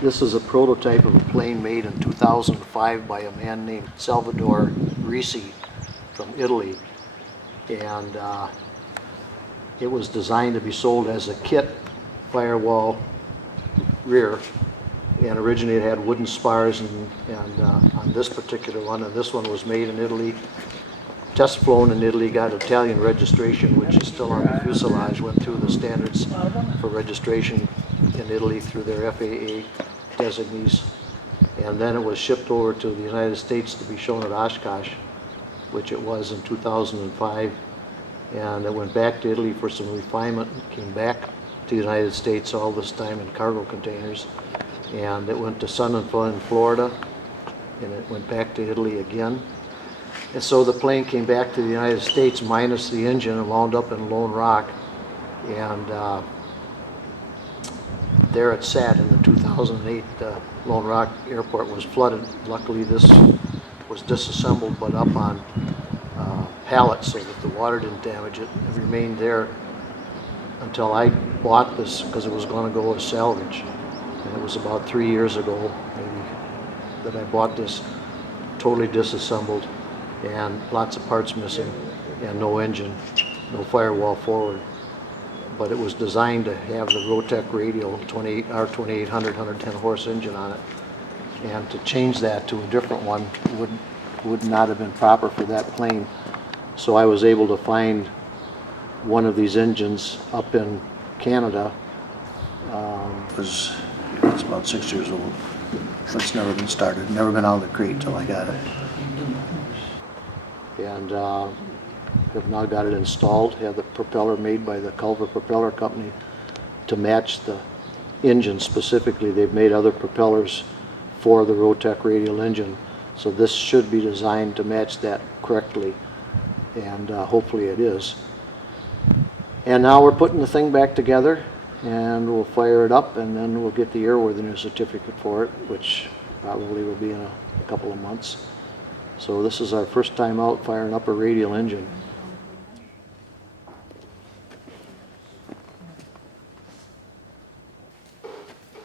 This is a prototype of a plane made in 2005 by a man named Salvador Risi from Italy. And it was designed to be sold as a kit firewall rear. And originally it had wooden spars and on this particular one, and this one was made in Italy, test flown in Italy, got Italian registration, which is still on the fuselage, went through the standards for registration in Italy through their FAA designees. And then it was shipped over to the United States to be shown at Oshkosh, which it was in 2005. And it went back to Italy for some refinement, came back to the United States all this time in cargo containers. And it went to Sun and Fun in Florida, and it went back to Italy again. And so the plane came back to the United States minus the engine and wound up in Lone Rock. And there it sat in the 2008 Lone Rock airport was flooded. Luckily this was disassembled but up on pallets so that the water didn't damage it. It remained there until I bought this because it was going to go as salvage. And it was about 3 years ago maybe that I bought this, totally disassembled and lots of parts missing and no engine, no firewall forward. But it was designed to have the Rotec radial R2800 110 horse engine on it. And to change that to a different one would not have been proper for that plane. So I was able to find one of these engines up in Canada. It's about 6 years old. It's never been started, never been out of the crate until I got it. And have now got it installed, have the propeller made by the Culver Propeller Company to match the engine specifically. They've made other propellers for the Rotec radial engine, so this should be designed to match that correctly, and hopefully it is. And now we're putting the thing back together, and we'll fire it up, and then we'll get the airworthiness certificate for it, which probably will be in a couple of months. So this is our first time out firing up a radial engine.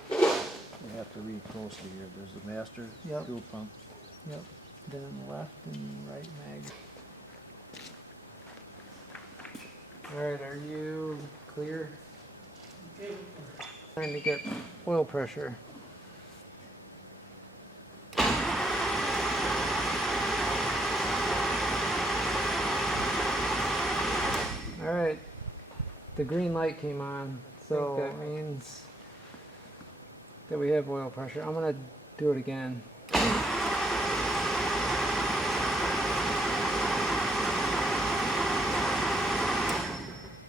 You have to read closely here. There's the master fuel pump. Yep. Then left and right mag. Alright, are you clear? Trying to get oil pressure. Alright, the green light came on, so that means that we have oil pressure. I'm going to do it again.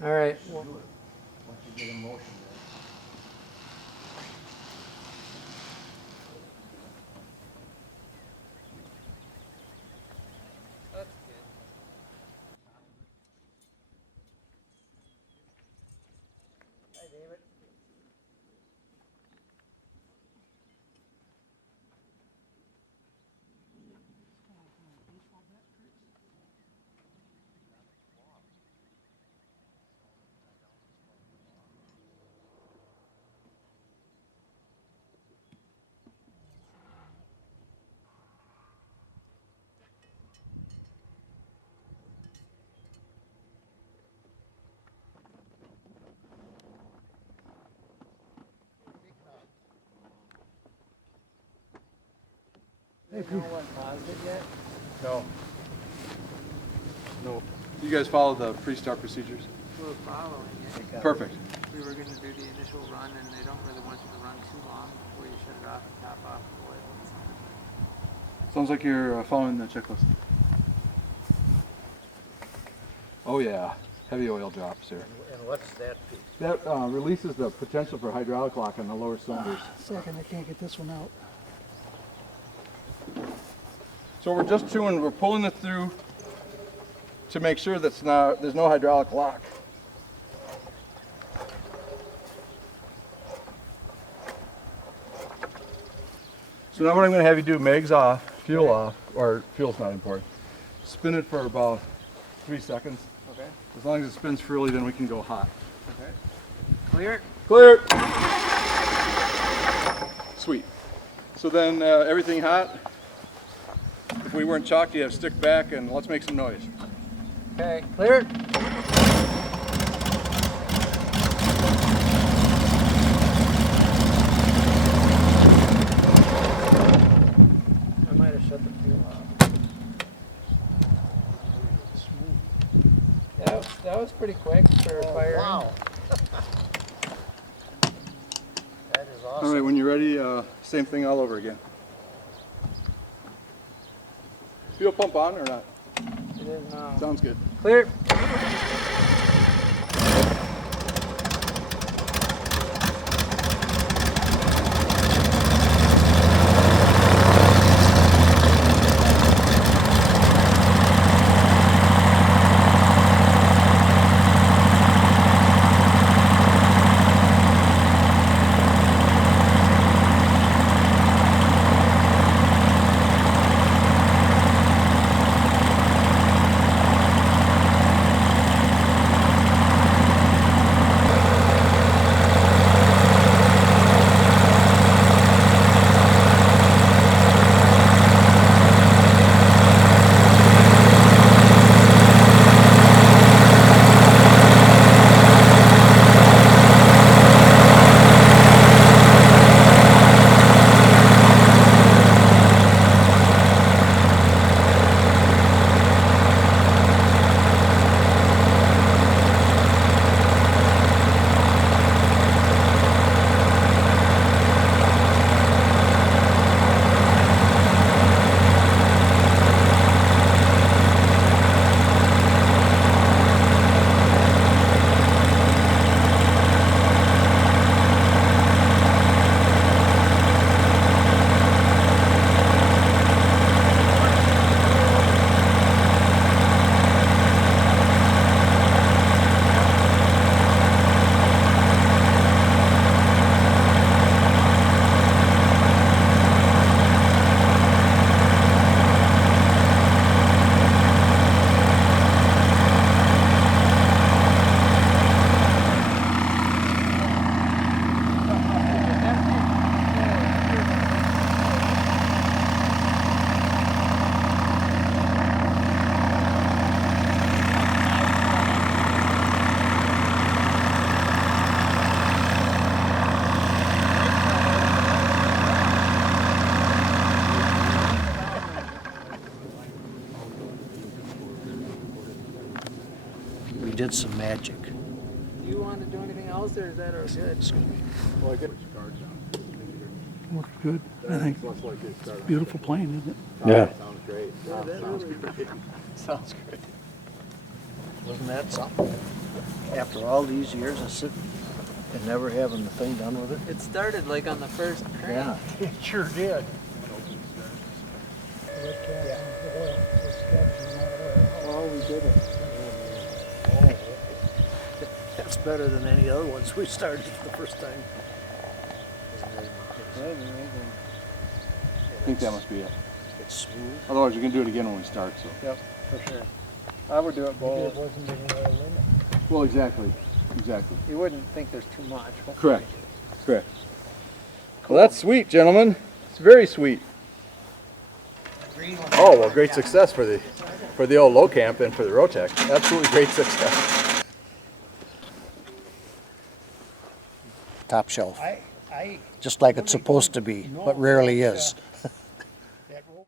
Alright. Once you get in motion. That's good. Hi, David. Hey, No one paused it yet? No. No. You guys follow the pre-start procedures? We're following it. Perfect. We were going to do the initial run, and they don't really want you to run too long before you shut it off and top off the oil. Sounds like you're following the checklist. Oh yeah, heavy oil drops here. And what's that piece? That releases the potential for hydraulic lock on the lower cylinders. Second, I can't get this one out. So we're just doing, we're pulling it through to make sure that's not, there's no hydraulic lock. So now what I'm going to have you do, Meg's off, fuel off, or fuel's not important. Spin it for about 3 seconds. Okay. As long as it spins freely, then we can go hot. Okay. Clear? Clear! Sweet. So then everything hot. If we weren't chalked, you have to stick back and let's make some noise. Okay, clear. I might have shut the fuel off. That was pretty quick for fire. Wow. That is awesome. All right, when you're ready, same thing all over again. Fuel pump on or not? It is now. Sounds good. Clear. We did some magic. Do you want to do anything else, or is that all good? Well, I get Worked good, I think. It's a beautiful plane, isn't it? Yeah. Sounds great. Yeah, that really- Sounds great. Wasn't that something? After all these years of sitting and never having the thing done with it? It started like on the first crank. Yeah, it sure did. Oh, we did it. That's better than any other ones we started the first time. I think that must be it. It's smooth. Otherwise, we can do it again when we start. So. Yep, for sure. I would do it both. Well, exactly. Exactly. You wouldn't think there's too much. Correct. Correct. Well, that's sweet, gentlemen. It's very sweet. Oh, well, great success for the old LoCamp and for the Rotec. Absolutely great success. Top shelf. Just like it's supposed to be, but rarely is.